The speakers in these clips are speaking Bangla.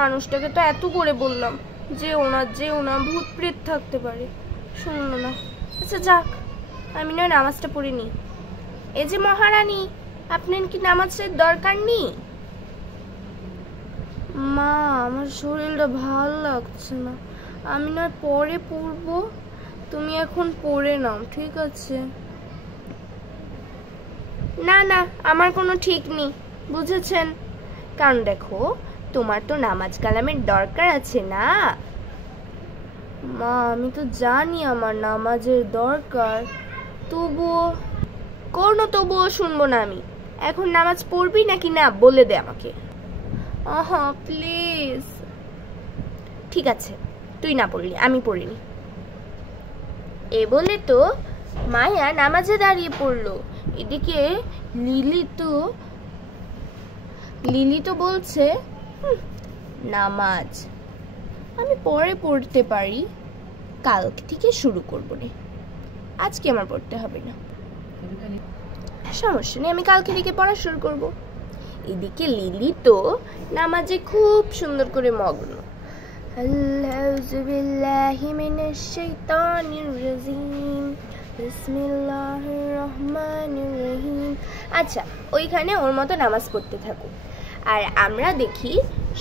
মানুষটাকে তো এত করে বললাম যে ওনা ভূত প্রেত থাকতে পারে, শুনলো না। আচ্ছা যাক, আমি নয় নামাজটা পড়ে নিই। এই যে মহারানী, আপনার কি নামাজের দরকার নেই? মা, আমার শরীরটা ভালো লাগছে না, আমি নয় পরে পড়বো, তুমি এখন পড়ে নাও, ঠিক আছে? না না, আমার কোনো ঠিক নেই, বুঝেছেন? কারণ দেখো, তোমার তো নামাজ কালামের দরকার আছে না। মা, আমি তো জানি আমার নামাজের দরকার, তবুও শুনবো না আমি। এখন নামাজ পড়বি নাকি না বলে দে আমাকে। আহা প্লিজ। ঠিক আছে, তুই না পড়লি, আমি পড়িনি। এ বলে তো মায়া নামাজে দাঁড়িয়ে পড়লো। এদিকে লিলি তো বলছে নামাজ আমি পরে পড়তে পারি, কাল থেকে শুরু করবো রে, আজকে আমার পড়তে হবে না, সমস্যা নেই, আমি কালকে থেকে পড়া শুরু করব। এদিকে লিলি তো নামাজে খুব সুন্দর করে মগ্ন। আউযু বিল্লাহি মিনাশ শাইতানির রাজিম, বিসমিল্লাহির রহমানির রহিম। আচ্ছা, ওইখানে ওর মতো নামাজ পড়তে থাকো, আর আমরা দেখি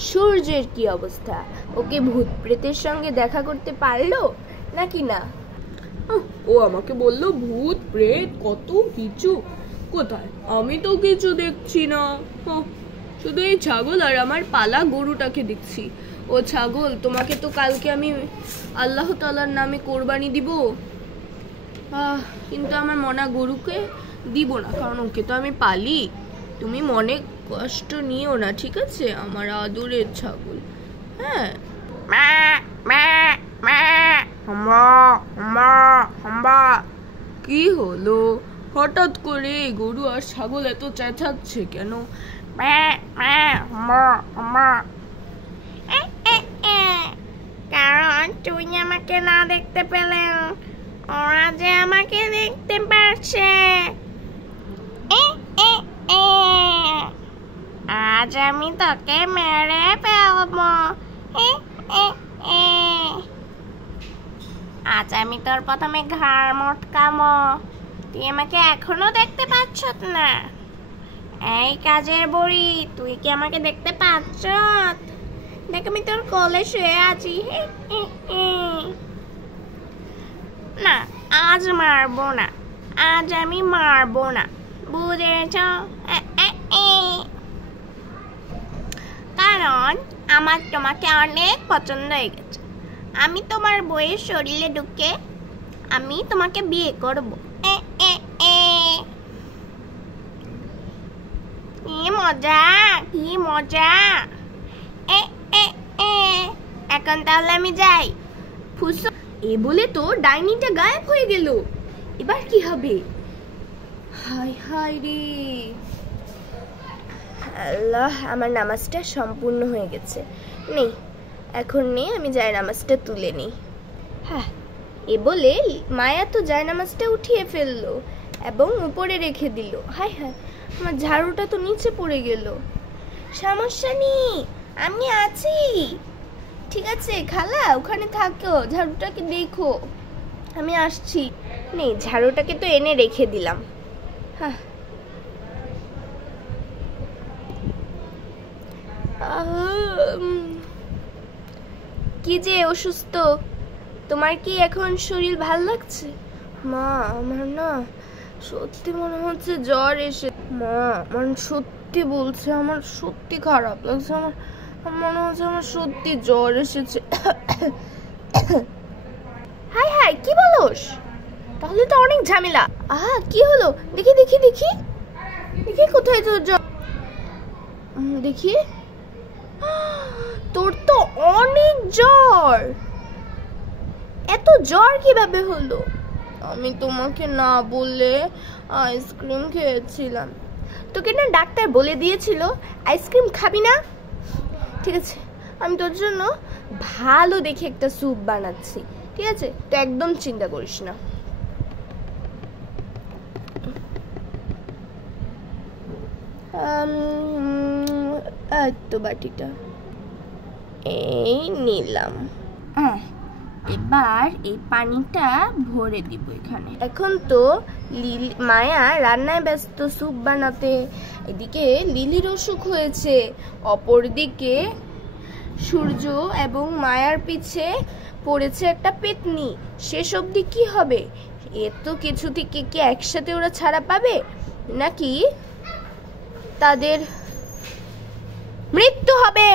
সূর্যের কি অবস্থা। ওকে ভূত প্রেতের সঙ্গে দেখা করতে পারলো নাকি না? ও আমাকে বললো ভূত প্রেত কত কিছু, কোথায়? আমি তো কিছু দেখছি না, শুধু এই ছাগল আর আমার পালা গরুটাকে দেখছি। ও ছাগল, তোমাকে তো কালকে আমি আল্লাহ তাআলার নামে কোরবানি দিব, কিন্তু আমার মনা গরুকে দিব না, কারণ ওকে তো আমি পালি। তুমি মনে কষ্ট নিও না, ঠিক আছে আমার আদরের ছাগল? হ্যাঁ, কি হলো হঠাৎ করে গরু আর ছাগল এত চেঁচাচ্ছে কেন? কারণ তুই আমাকে না দেখতে পেলে ওরা যে আমাকে দেখতে পারছে। আজ আমি তোকে মেরে ফেলবো। আজ আমি তোর প্রথমে ঘাড় মটকাবো, তুই আমাকে এখনো দেখতে পাচ্ছ না? এই কাজের বুড়ি, তুই কি আমাকে দেখতে পাচ্ছ? দেখ আমি তোর কোলে শুয়ে আছি। না, আজ মারবো না, আজ আমি মারবো না, বুঝেছ? কারণ আমার তোমাকে অনেক পছন্দ হয়ে গেছে। আমি তোমার বইয়ের শরীরে ঢুকে আমি তোমাকে বিয়ে করবো। কি মজা, কি মজা। এখন তাহলে আমি যাই। ফুসো। এ বলে তো ডাইনিটা গায়েব হয়ে গেল। এবার কি হবে? হায় হায় রে আল্লাহ, আমার নামাজটা সম্পূর্ণ হয়ে গেছে। নেই, এখন নেই, আমি যায় নামাজটা তুলে নিই। হ্যাঁ, এ বলে মায়া তো যায় নামাজটা উঠিয়ে ফেললো এবং উপরে রেখে দিল। হায় হায়, আমার ঝাড়ুটা তো নিচে পড়ে গেল। সমস্যা নেই, আমি আছি। ঠিক আছে খালা, ওখানে থাকো, ঝাড়ুটাকে দেখো, আমি আসছি। নেই, ঝাড়ুটাকে তো এনে রেখে দিলাম। হ্যাঁ, কি যে অসুস্থ, তোমার কি এখন শরীর ভাল লাগছে? মা, আমার না সত্যি মনে হচ্ছে জ্বর এসে। মা, আমার সত্যি বলছে, আমার সত্যি খারাপ লাগছে, আমার মনে হচ্ছে আমার সত্যি জ্বর এসেছে। হাই হাই, কি বলোস? তাহলে তো অনেক ঝামেলা। কি হলো? দেখি দেখি দেখি দেখি, কোথায় তোর জ্বর? দেখি, তোর তো অনেক জ্বর। এত জ্বর কিভাবে হলো? আমি তোমাকে না বলে আইসক্রিম খেয়েছিলাম। তোকে না ডাক্তার বলে দিয়েছিল আইসক্রিম খাবি না? ঠিক আছে, আমি তোর জন্য ভালো দেখে একটা স্যুপ বানাচ্ছি, ঠিক আছে? তো একদম চিন্তা করিস না। তো বাটিটা এই নিলাম। এবার এই পানিটা ভরে দিব এখানে। এখন তো মায়া রান্নায় ব্যস্ত, স্যুপ বানাতে। এদিকে লিলির অসুখ হয়েছে, অপরদিকে সূর্য এবং মায়ার পিছে পড়েছে একটা পেতনি। শেষ অবধি কি হবে? এত কিছু থেকে কি একসাথে ওরা ছাড়া পাবে, নাকি তাদের মৃত্যু হবে?